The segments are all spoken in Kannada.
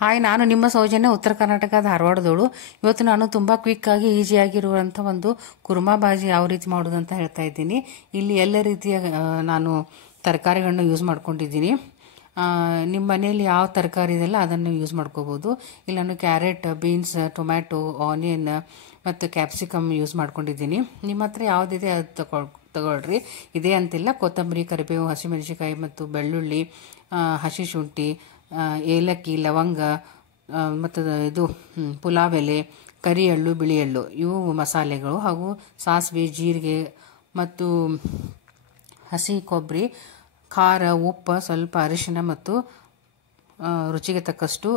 ಹಾಯ್, ನಾನು ನಿಮ್ಮ ಸೌಜನ್ಯ, ಉತ್ತರ ಕರ್ನಾಟಕ ಧಾರವಾಡದವಳು. ಇವತ್ತು ನಾನು ತುಂಬ ಕ್ವಿಕ್ಕಾಗಿ ಈಸಿಯಾಗಿರುವಂಥ ಒಂದು ಕುರ್ಮಾ ಬಾಜಿ ಯಾವ ರೀತಿ ಮಾಡೋದು ಅಂತ ಹೇಳ್ತಾ ಇದ್ದೀನಿ. ಇಲ್ಲಿ ಎಲ್ಲ ರೀತಿಯ ನಾನು ತರಕಾರಿಗಳನ್ನ ಯೂಸ್ ಮಾಡ್ಕೊಂಡಿದ್ದೀನಿ. ನಿಮ್ಮ ಮನೆಯಲ್ಲಿ ಯಾವ ತರಕಾರಿ ಇದೆಲ್ಲ ಅದನ್ನು ಯೂಸ್ ಮಾಡ್ಕೋಬೋದು. ಇಲ್ಲಿ ನಾನು ಕ್ಯಾರೆಟ್, ಬೀನ್ಸ್, ಟೊಮ್ಯಾಟೊ, ಆನಿಯನ್ ಮತ್ತು ಕ್ಯಾಪ್ಸಿಕಮ್ ಯೂಸ್ ಮಾಡ್ಕೊಂಡಿದ್ದೀನಿ. ನಿಮ್ಮ ಹತ್ರ ಯಾವುದಿದೆ ಅದು ತಗೊಳ್ರಿ. ಇದೇ ಅಂತಿಲ್ಲ. ಕೊತ್ತಂಬರಿ, ಕರಿಬೇವು, ಹಸಿಮೆಣಸಿಕಾಯಿ ಮತ್ತು ಬೆಳ್ಳುಳ್ಳಿ, ಹಸಿ ಶುಂಠಿ, ಏಲಕ್ಕಿ, ಲವಂಗ ಮತ್ತು ಇದು ಪುಲಾವ್ ಎಲೆ, ಕರಿ ಎಳ್ಳು, ಬಿಳಿ ಎಳ್ಳು ಇವು ಮಸಾಲೆಗಳು, ಹಾಗೂ ಸಾಸಿವೆ, ಜೀರಿಗೆ ಮತ್ತು ಹಸಿ ಕೊಬ್ಬರಿ, ಖಾರ, ಉಪ್ಪು, ಸ್ವಲ್ಪ ಅರಿಶಿನ ಮತ್ತು ರುಚಿಗೆ ತಕ್ಕಷ್ಟು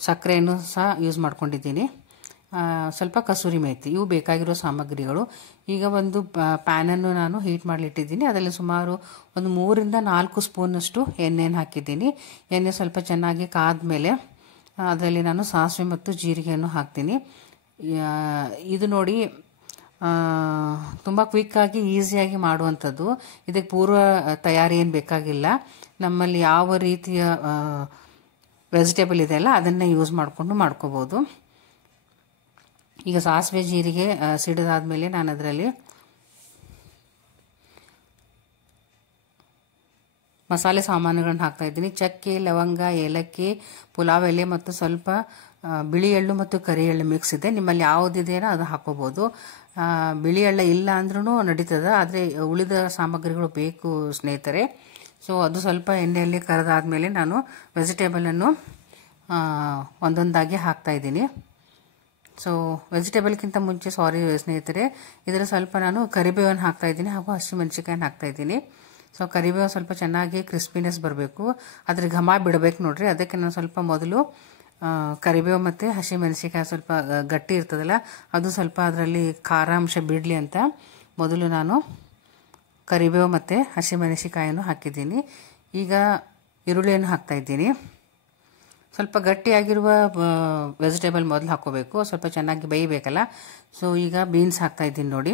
ಸಕ್ಕರೆಯನ್ನು ಸಹ ಯೂಸ್ ಮಾಡ್ಕೊಂಡಿದ್ದೀನಿ. ಸ್ವಲ್ಪ ಕಸೂರಿ ಮೇಥಿ ಇವು ಬೇಕಾಗಿರೋ ಸಾಮಗ್ರಿಗಳು. ಈಗ ಒಂದು ಪ್ಯಾನನ್ನು ನಾನು ಹೀಟ್ ಮಾಡಲಿಟ್ಟಿದ್ದೀನಿ. ಅದರಲ್ಲಿ ಸುಮಾರು ಒಂದು 3ರಿಂದ 4 ಸ್ಪೂನಷ್ಟು ಎಣ್ಣೆಯನ್ನು ಹಾಕಿದ್ದೀನಿ. ಎಣ್ಣೆ ಸ್ವಲ್ಪ ಚೆನ್ನಾಗಿ ಕಾದ ಮೇಲೆ ಅದರಲ್ಲಿ ನಾನು ಸಾಸಿವೆ ಮತ್ತು ಜೀರಿಗೆಯನ್ನು ಹಾಕ್ತೀನಿ. ಇದು ನೋಡಿ ತುಂಬ ಕ್ವಿಕ್ಕಾಗಿ ಈಸಿಯಾಗಿ ಮಾಡುವಂಥದ್ದು. ಇದಕ್ಕೆ ಪೂರ್ವ ತಯಾರಿ ಏನು ಬೇಕಾಗಿಲ್ಲ. ನಮ್ಮಲ್ಲಿ ಯಾವ ರೀತಿಯ ವೆಜಿಟೇಬಲ್ ಇದೆಯಲ್ಲ ಅದನ್ನೇ ಯೂಸ್ ಮಾಡಿಕೊಂಡು ಮಾಡ್ಕೋಬೋದು. ಈಗ ಸಾಸಿವೆ ಜೀರಿಗೆ ಸಿಡಿದಾದ್ಮೇಲೆ ನಾನು ಅದರಲ್ಲಿ ಮಸಾಲೆ ಸಾಮಾನುಗಳನ್ನ ಹಾಕ್ತಾ ಇದ್ದೀನಿ. ಚಕ್ಕೆ, ಲವಂಗ, ಏಲಕ್ಕಿ, ಪುಲಾವ್ ಎಲೆ ಮತ್ತು ಸ್ವಲ್ಪ ಬಿಳಿ ಎಳ್ಳು ಮತ್ತು ಕರಿ ಎಳ್ಳು ಮಿಕ್ಸ್ ಇದೆ. ನಿಮ್ಮಲ್ಲಿ ಯಾವುದಿದೆಯೋ ಅದು ಹಾಕೋಬೋದು. ಬಿಳಿ ಎಳ್ಳು ಇಲ್ಲ ಅಂದ್ರೂ ನಡೀತದೆ, ಆದರೆ ಉಳಿದ ಸಾಮಗ್ರಿಗಳು ಬೇಕು ಸ್ನೇಹಿತರೆ. ಸೊ ಅದು ಸ್ವಲ್ಪ ಎಣ್ಣೆಯಲ್ಲಿ ಕರೆದಾದ್ಮೇಲೆ ನಾನು ವೆಜಿಟೇಬಲನ್ನು ಒಂದೊಂದಾಗಿ ಹಾಕ್ತಾ ಇದ್ದೀನಿ. ಸೊ ವೆಜಿಟೇಬಲ್ಗಿಂತ ಮುಂಚೆ ಸ್ನೇಹಿತರೆ, ಇದರ ಸ್ವಲ್ಪ ನಾನು ಕರಿಬೇವನ್ನು ಹಾಕ್ತಾ ಇದ್ದೀನಿ ಹಾಗೂ ಹಸಿಮೆಣಸಿಕಾಯನ್ನು ಹಾಕ್ತಾ ಇದ್ದೀನಿ. ಸೊ ಕರಿಬೇವು ಸ್ವಲ್ಪ ಚೆನ್ನಾಗಿ ಕ್ರಿಸ್ಪಿನೆಸ್ ಬರಬೇಕು, ಅದ್ರ ಘಮ ಬಿಡಬೇಕು ನೋಡ್ರಿ. ಅದಕ್ಕೆ ನಾನು ಸ್ವಲ್ಪ ಮೊದಲು ಕರಿಬೇವು ಮತ್ತು ಹಸಿಮೆಣಸಿಕಾಯಿ ಸ್ವಲ್ಪ ಗಟ್ಟಿ ಇರ್ತದಲ್ಲ ಅದು ಸ್ವಲ್ಪ ಅದರಲ್ಲಿ ಖಾರಾಂಶ ಬಿಡಲಿ ಅಂತ ಮೊದಲು ನಾನು ಕರಿಬೇವು ಮತ್ತು ಹಸಿಮೆಣಸಿಕಾಯನ್ನು ಹಾಕಿದ್ದೀನಿ. ಈಗ ಈರುಳ್ಳಿಯನ್ನು ಹಾಕ್ತಾ ಇದ್ದೀನಿ. ಸ್ವಲ್ಪ ಗಟ್ಟಿಯಾಗಿರುವ ವೆಜಿಟೇಬಲ್ ಮೊದಲು ಹಾಕೋಬೇಕು, ಸ್ವಲ್ಪ ಚೆನ್ನಾಗಿ ಬೇಯಬೇಕಲ್ಲ. ಸೊ ಈಗ ಬೀನ್ಸ್ ಹಾಕ್ತಾ ಇದ್ದೀನಿ ನೋಡಿ,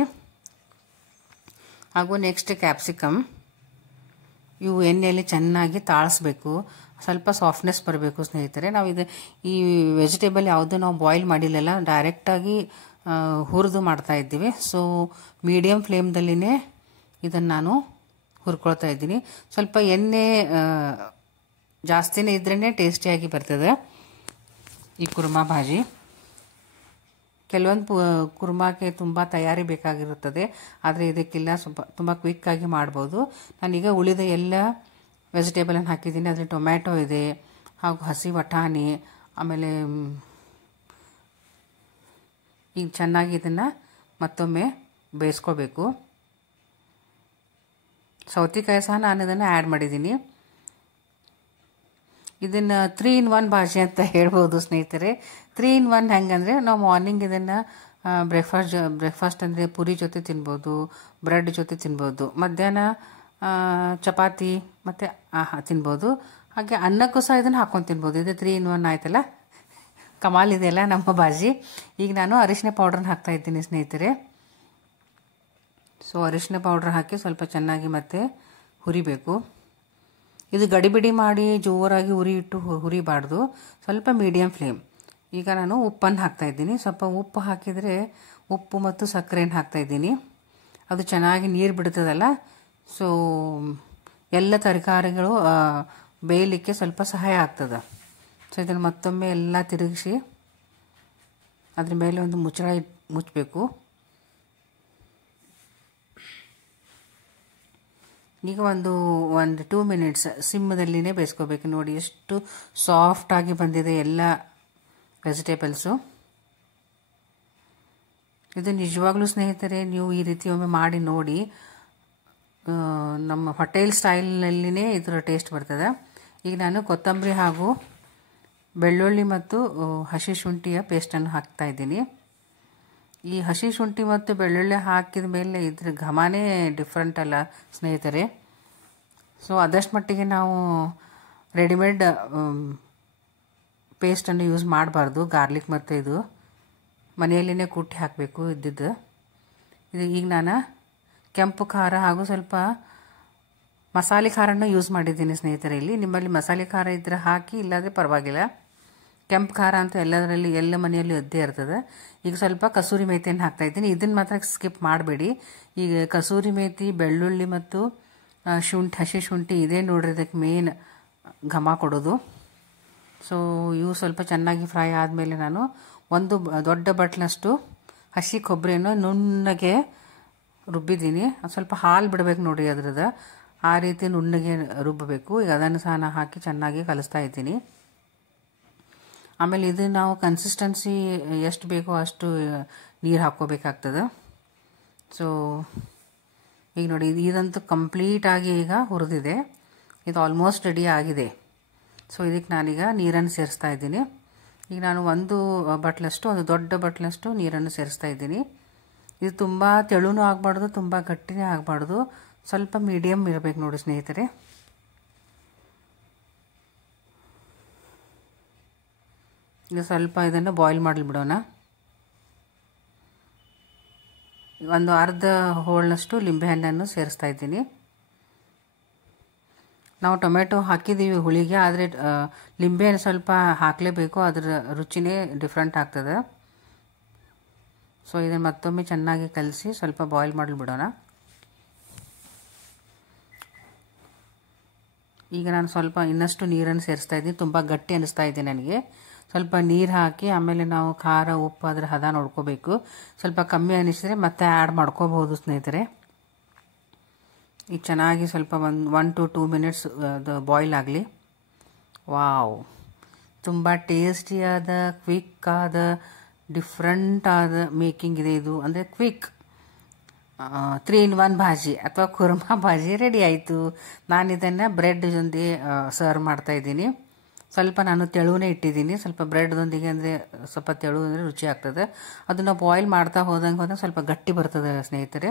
ಹಾಗೂ ನೆಕ್ಸ್ಟ್ ಕ್ಯಾಪ್ಸಿಕಮ್. ಇವು ಎಣ್ಣೆಯಲ್ಲಿ ಚೆನ್ನಾಗಿ ತಾಳಿಸ್ಬೇಕು, ಸ್ವಲ್ಪ ಸಾಫ್ಟ್ನೆಸ್ ಬರಬೇಕು ಸ್ನೇಹಿತರೆ. ನಾವು ಈ ವೆಜಿಟೇಬಲ್ ಯಾವುದು ನಾವು ಬಾಯ್ಲ್ ಮಾಡಿಲ್ಲಲ್ಲ, ಡೈರೆಕ್ಟಾಗಿ ಹುರಿದು ಮಾಡ್ತಾ ಇದ್ದೀವಿ. ಸೊ ಮೀಡಿಯಮ್ ಫ್ಲೇಮ್ದಲ್ಲಿನೇ ಇದನ್ನು ನಾನು ಹುರ್ಕೊಳ್ತಾ ಇದ್ದೀನಿ. ಸ್ವಲ್ಪ ಎಣ್ಣೆ ಜಾಸ್ತಿನೇ ಇದ್ರೇ ಟೇಸ್ಟಿಯಾಗಿ ಬರ್ತದೆ ಈ ಕುರ್ಮಾ ಭಾಜಿ. ಕೆಲವೊಂದು ಕುರ್ಮಾಕ್ಕೆ ತುಂಬ ತಯಾರಿ ಬೇಕಾಗಿರುತ್ತದೆ, ಆದರೆ ಇದಕ್ಕೆಲ್ಲ ತುಂಬ ಕ್ವಿಕ್ಕಾಗಿ ಮಾಡ್ಬೋದು. ನಾನೀಗ ಉಳಿದ ಎಲ್ಲ ವೆಜಿಟೇಬಲನ್ನು ಹಾಕಿದ್ದೀನಿ. ಅದರಲ್ಲಿ ಟೊಮ್ಯಾಟೊ ಇದೆ, ಹಾಗೂ ಹಸಿ ಬಟಾಣಿ, ಆಮೇಲೆ ಈಗ ಚೆನ್ನಾಗಿ ಇದನ್ನು ಮತ್ತೊಮ್ಮೆ ಬೇಯಿಸ್ಕೋಬೇಕು. ಸೌತೆಕಾಯಿ ಸಹ ನಾನು ಇದನ್ನು ಆ್ಯಡ್ ಮಾಡಿದ್ದೀನಿ. ಇದನ್ನು 3 in 1 ಭಾಷೆ ಅಂತ ಹೇಳ್ಬೋದು ಸ್ನೇಹಿತರೆ. 3 in 1 ಹೆಂಗಂದರೆ, ನಾವು ಮಾರ್ನಿಂಗ್ ಇದನ್ನು ಬ್ರೇಕ್ಫಾಸ್ಟ್ ಅಂದರೆ ಪೂರಿ ಜೊತೆ ತಿನ್ಬೋದು, ಬ್ರೆಡ್ ಜೊತೆ ತಿನ್ಬೋದು, ಮಧ್ಯಾಹ್ನ ಚಪಾತಿ ಮತ್ತು ತಿನ್ಬೋದು, ಹಾಗೆ ಅನ್ನಕ್ಕೂ ಸಹ ಇದನ್ನು ಹಾಕೊಂಡು ತಿನ್ಬೋದು. ಇದು 3 in 1 ಆಯ್ತಲ್ಲ, ಕಮಾಲ್ ಇದೆಯಲ್ಲ ನಮ್ಮ ಬಾಜಿ. ಈಗ ನಾನು ಅರಿಶಿನ ಪೌಡ್ರನ್ನ ಹಾಕ್ತಾ ಇದ್ದೀನಿ ಸ್ನೇಹಿತರೆ. ಸೊ ಅರಿಶಿನ ಪೌಡ್ರ್ ಹಾಕಿ ಸ್ವಲ್ಪ ಚೆನ್ನಾಗಿ ಮತ್ತೆ ಹುರಿಬೇಕು. ಇದು ಗಡಿಬಿಡಿ ಮಾಡಿ ಜೋರಾಗಿ ಉರಿ ಇಟ್ಟು ಹುರಿಬಾರ್ದು, ಸ್ವಲ್ಪ ಮೀಡಿಯಮ್ ಫ್ಲೇಮ್. ಈಗ ನಾನು ಉಪ್ಪನ್ನು ಹಾಕ್ತಾ ಇದ್ದೀನಿ. ಸ್ವಲ್ಪ ಉಪ್ಪು ಹಾಕಿದರೆ ಉಪ್ಪು ಮತ್ತು ಸಕ್ಕರೆಯನ್ನು ಹಾಕ್ತಾ ಇದ್ದೀನಿ. ಅದು ಚೆನ್ನಾಗಿ ನೀರು ಬಿಡ್ತದಲ್ಲ, ಸೊ ಎಲ್ಲ ತರಕಾರಿಗಳು ಬೇಯಲಿಕ್ಕೆ ಸ್ವಲ್ಪ ಸಹಾಯ ಆಗ್ತದೆ. ಸೊ ಇದನ್ನು ಮತ್ತೊಮ್ಮೆ ಎಲ್ಲ ತಿರುಗಿಸಿ ಅದ್ರ ಮೇಲೆ ಒಂದು ಮುಚ್ಚಳ ಮುಚ್ಚಬೇಕು. ಈಗ ಒಂದು 2 minutes ಸಿಮ್ಮದಲ್ಲಿನೇ ಬೇಯಿಸ್ಕೋಬೇಕು. ನೋಡಿ ಎಷ್ಟು ಸಾಫ್ಟಾಗಿ ಬಂದಿದೆ ಎಲ್ಲ ವೆಜಿಟೇಬಲ್ಸು. ಇದು ನಿಜವಾಗ್ಲೂ ಸ್ನೇಹಿತರೆ, ನೀವು ಈ ರೀತಿ ಒಮ್ಮೆ ಮಾಡಿ ನೋಡಿ. ನಮ್ಮ ಹೋಟೆಲ್ ಸ್ಟೈಲ್ನಲ್ಲಿನೇ ಇದರ ಟೇಸ್ಟ್ ಬರ್ತದೆ. ಈಗ ನಾನು ಕೊತ್ತಂಬರಿ ಹಾಗೂ ಬೆಳ್ಳುಳ್ಳಿ ಮತ್ತು ಹಸಿ ಶುಂಠಿಯ ಪೇಸ್ಟನ್ನು ಹಾಕ್ತಾ ಇದ್ದೀನಿ. ಈ ಹಸಿ ಶುಂಠಿ ಮತ್ತು ಬೆಳ್ಳುಳ್ಳಿ ಹಾಕಿದ ಮೇಲೆ ಇದ್ರ ಘಮನೇ ಡಿಫ್ರೆಂಟ್ ಅಲ್ಲ ಸ್ನೇಹಿತರೆ. ಸೊ ಆದಷ್ಟು ಮಟ್ಟಿಗೆ ನಾವು ರೆಡಿಮೇಡ್ ಪೇಸ್ಟನ್ನು ಯೂಸ್ ಮಾಡಬಾರ್ದು. ಗಾರ್ಲಿಕ್ ಮತ್ತು ಇದು ಮನೆಯಲ್ಲಿನೇ ಕುಟ್ಟಿ ಹಾಕಬೇಕು ಇದ್ದಿದ್ದು. ಈಗ ನಾನು ಕೆಂಪು ಖಾರ ಹಾಗೂ ಸ್ವಲ್ಪ ಮಸಾಲೆ ಖಾರನ ಯೂಸ್ ಮಾಡಿದ್ದೀನಿ ಸ್ನೇಹಿತರೆ. ಇಲ್ಲಿ ನಿಮ್ಮಲ್ಲಿ ಮಸಾಲೆ ಖಾರ ಇದ್ದರೆ ಹಾಕಿ, ಇಲ್ಲಾಂದರೆ ಪರವಾಗಿಲ್ಲ. ಕೆಂಪು ಖಾರ ಅಂತೂ ಎಲ್ಲದರಲ್ಲಿ ಎಲ್ಲ ಮನೆಯಲ್ಲಿ ಇದ್ದೇ ಇರ್ತದೆ. ಈಗ ಸ್ವಲ್ಪ ಕಸೂರಿ ಮೇಥಿಯನ್ನು ಹಾಕ್ತಾಯಿದ್ದೀನಿ. ಇದನ್ನು ಮಾತ್ರ ಸ್ಕಿಪ್ ಮಾಡಬೇಡಿ. ಈಗ ಕಸೂರಿ ಮೇಥಿ, ಬೆಳ್ಳುಳ್ಳಿ ಮತ್ತು ಹಸಿ ಶುಂಠಿ ಇದೇ ನೋಡ್ರಿ ಇದಕ್ಕೆ ಮೇನ್ ಘಮ ಕೊಡೋದು. ಸೊ ಇವು ಸ್ವಲ್ಪ ಚೆನ್ನಾಗಿ ಫ್ರೈ ಆದಮೇಲೆ ನಾನು ಒಂದು ದೊಡ್ಡ ಬಟ್ಲಷ್ಟು ಹಸಿ ಕೊಬ್ಬರಿಯನ್ನು ನುಣ್ಣಗೆ ರುಬ್ಬಿದ್ದೀನಿ. ಸ್ವಲ್ಪ ಹಾಲು ಬಿಡಬೇಕು ನೋಡಿ ಅದ್ರದ್ದು, ಆ ರೀತಿ ನುಣ್ಣಗೆ ರುಬ್ಬಬೇಕು. ಈಗ ಅದನ್ನು ಸಹ ನಾನು ಹಾಕಿ ಚೆನ್ನಾಗಿ ಕಲಿಸ್ತಾ ಇದ್ದೀನಿ. ಆಮೇಲೆ ಇದು ನಾವು ಕನ್ಸಿಸ್ಟೆನ್ಸಿ ಎಷ್ಟು ಬೇಕೋ ಅಷ್ಟು ನೀರು ಹಾಕ್ಕೋಬೇಕಾಗ್ತದೆ. ಸೊ ಈಗ ನೋಡಿ ಇದಂತೂ ಕಂಪ್ಲೀಟಾಗಿ ಈಗ ಹುರಿದಿದೆ. ಇದು ಆಲ್ಮೋಸ್ಟ್ ರೆಡಿ ಆಗಿದೆ. ಸೊ ಇದಕ್ಕೆ ನಾನೀಗ ನೀರನ್ನು ಸೇರಿಸ್ತಾ ಇದ್ದೀನಿ. ಈಗ ನಾನು ಒಂದು ದೊಡ್ಡ ಬಟ್ಲಷ್ಟು ನೀರನ್ನು ಸೇರಿಸ್ತಾ ಇದ್ದೀನಿ. ಇದು ತುಂಬ ತೆಳುನೂ ಆಗಬಾರ್ದು, ತುಂಬ ಗಟ್ಟಿನೇ ಆಗಬಾರ್ದು, ಸ್ವಲ್ಪ ಮೀಡಿಯಮ್ ಇರಬೇಕು ನೋಡಿ ಸ್ನೇಹಿತರೆ. ಈಗ ಸ್ವಲ್ಪ ಇದನ್ನು ಬಾಯ್ಲ್ ಮಾಡಲಿಬಿಡೋಣ. ಒಂದು ಅರ್ಧ ಹೋಳನಷ್ಟು ಲಿಂಬೆಹಣ್ಣನ್ನು ಸೇರಿಸ್ತಾ ಇದ್ದೀನಿ. ನಾವು ಟೊಮೆಟೊ ಹಾಕಿದ್ದೀವಿ ಹುಳಿಗೆ, ಆದರೆ ಲಿಂಬೆಹಣ್ಣು ಸ್ವಲ್ಪ ಹಾಕಲೇಬೇಕು, ಅದರ ರುಚಿನೇ ಡಿಫ್ರೆಂಟ್ ಆಗ್ತದೆ. ಸೊ ಇದನ್ನು ಮತ್ತೊಮ್ಮೆ ಚೆನ್ನಾಗಿ ಕಲಸಿ ಸ್ವಲ್ಪ ಬಾಯ್ಲ್ ಮಾಡಲಿಬಿಡೋಣ. ಈಗ ನಾನು ಸ್ವಲ್ಪ ಇನ್ನಷ್ಟು ನೀರನ್ನು ಸೇರಿಸ್ತಾ ಇದ್ದೀನಿ. ತುಂಬ ಗಟ್ಟಿ ಅನ್ನಿಸ್ತಾ ಇದೆ ನನಗೆ. ಸ್ವಲ್ಪ ನೀರು ಹಾಕಿ ಆಮೇಲೆ ನಾವು ಖಾರ ಉಪ್ಪು ಅದರ ಹದ ನೋಡ್ಕೋಬೇಕು. ಸ್ವಲ್ಪ ಕಮ್ಮಿ ಅನ್ನಿಸಿದರೆ ಮತ್ತೆ ಆ್ಯಡ್ ಮಾಡ್ಕೋಬಹುದು ಸ್ನೇಹಿತರೆ. ಈಗ ಚೆನ್ನಾಗಿ ಸ್ವಲ್ಪ 1 to 2 ಮಿನಿಟ್ಸ್ ಅದು ಬಾಯ್ಲ್ ಆಗಲಿ. ವಾವ್, ತುಂಬ ಟೇಸ್ಟಿಯಾದ, ಕ್ವಿಕ್ ಆದ, ಡಿಫ್ರೆಂಟ್ ಆದ ಮೇಕಿಂಗ್ ಇದೆ ಇದು. ಅಂದರೆ ಕ್ವಿಕ್ 3 in 1 ಭಾಜಿ ಅಥವಾ ಕುರ್ಮಾ ಭಾಜಿ ರೆಡಿ ಆಯಿತು. ನಾನು ಇದನ್ನು ಬ್ರೆಡ್ ಜೊತೆ ಸರ್ವ್ ಮಾಡ್ತಾ ಇದ್ದೀನಿ. ಸ್ವಲ್ಪ ನಾನು ತೆಳುವೇ ಇಟ್ಟಿದ್ದೀನಿ. ಸ್ವಲ್ಪ ಬ್ರೆಡ್ದೊಂದಿಗೆ ಅಂದರೆ ಸ್ವಲ್ಪ ತೆಳು ಅಂದರೆ ರುಚಿ ಆಗ್ತದೆ. ಅದನ್ನು ಬಾಯ್ಲ್ ಮಾಡ್ತಾ ಹೋದಂಗೆ ಸ್ವಲ್ಪ ಗಟ್ಟಿ ಬರ್ತದೆ ಸ್ನೇಹಿತರೆ.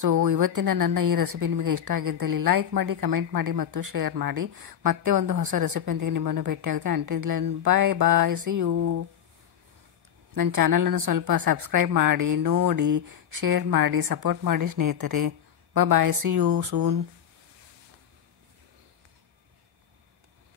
ಸೊ ಇವತ್ತಿನ ನನ್ನ ಈ ರೆಸಿಪಿ ನಿಮಗೆ ಇಷ್ಟ ಆಗಿದ್ದಲ್ಲಿ ಲೈಕ್ ಮಾಡಿ, ಕಮೆಂಟ್ ಮಾಡಿ ಮತ್ತು ಶೇರ್ ಮಾಡಿ. ಮತ್ತೆ ಒಂದು ಹೊಸ ರೆಸಿಪಿಯೊಂದಿಗೆ ನಿಮ್ಮನ್ನು ಭೇಟಿಯಾಗುತ್ತೆ. Until then bye bye, see you. ನನ್ನ ಚಾನಲನ್ನು ಸ್ವಲ್ಪ ಸಬ್ಸ್ಕ್ರೈಬ್ ಮಾಡಿ, ನೋಡಿ, ಶೇರ್ ಮಾಡಿ, ಸಪೋರ್ಟ್ ಮಾಡಿ ಸ್ನೇಹಿತರೆ. ಬಾಯ್, ಸಿ ಯು ಸೂನ್.